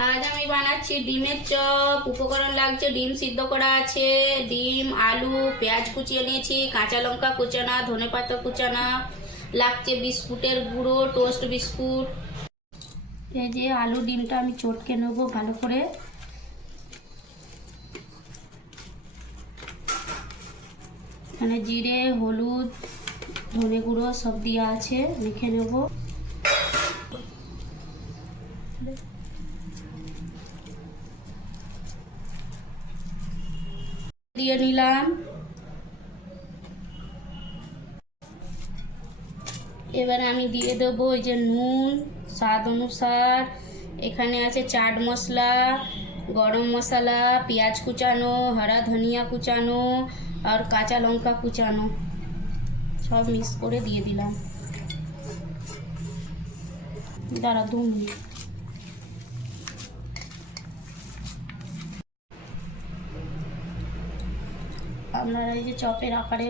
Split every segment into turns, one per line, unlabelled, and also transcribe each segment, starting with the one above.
আজ আমি বানাচ্ছি ডিমের চপ। উপকরণ লাগছে ডিম সিদ্ধ করা আছে। ডিম, আলু, পেঁয়াজ কুচিয়ে নিয়েছি, কাঁচা লঙ্কা কুচানা, ধনে পাতা কুচানা, লাগছে বিস্কুটের গুঁড়ো, টোস্ট বিস্কুট। এই যে আলু ডিমটা আমি চটকে নেব ভালো করে। এখানে জিরে, হলুদ, ধনে গুঁড়ো সব দেওয়া আছে, মেখে নেব। দিয়ে নিলাম। এবারে আমি দিয়ে দেবো ওই যে নুন, স্বাদ অনুসার। এখানে আছে চাট মশলা, গরম মশলা, পেঁয়াজ কুচানো, হরা ধনিয়া কুচানো আর কাঁচা লঙ্কা কুচানো। সব মিক্স করে দিয়ে দিলাম। দাঁড়া, দু মিনিট। আপনারা এই যে চপের আকারে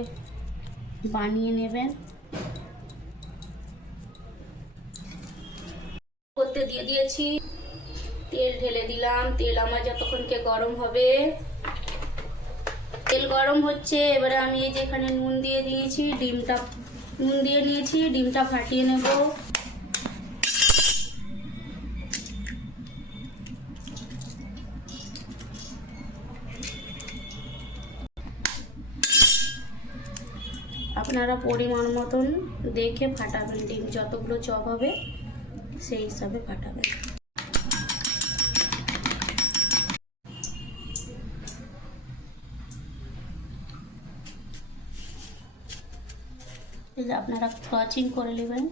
বানিয়ে নেবেন। করতে দিয়ে দিয়েছি। তেল ঢেলে দিলাম। তেল আমার যতক্ষণকে গরম হবে। তেল গরম হচ্ছে, এবারে আমি এই যে এখানে নুন দিয়ে দিয়েছি, ডিমটা, নুন দিয়ে নিয়েছি, ডিমটা ফাটিয়ে নেব। আপনারা পরিমাণ মতন দেখে ফাটাবেন, ডিম যতগুলো চপ হবে সেই হিসাবে ফাটাবেন। আপনারা ক্রচিং করে নেবেন।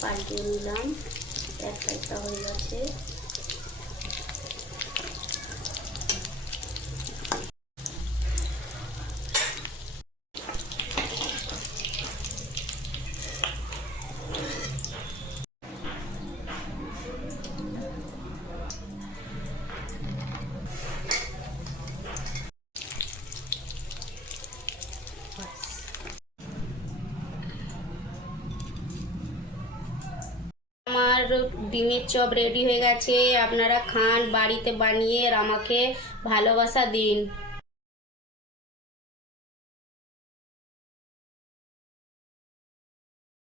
পাল্টিয়ে নিলাম। এক সাইডটা হয়ে গেছে। আমার ডিমের চপ রেডি হয়ে গেছে। আপনারা খান বাড়িতে বানিয়ে আর আমাকে ভালোবাসা দিন।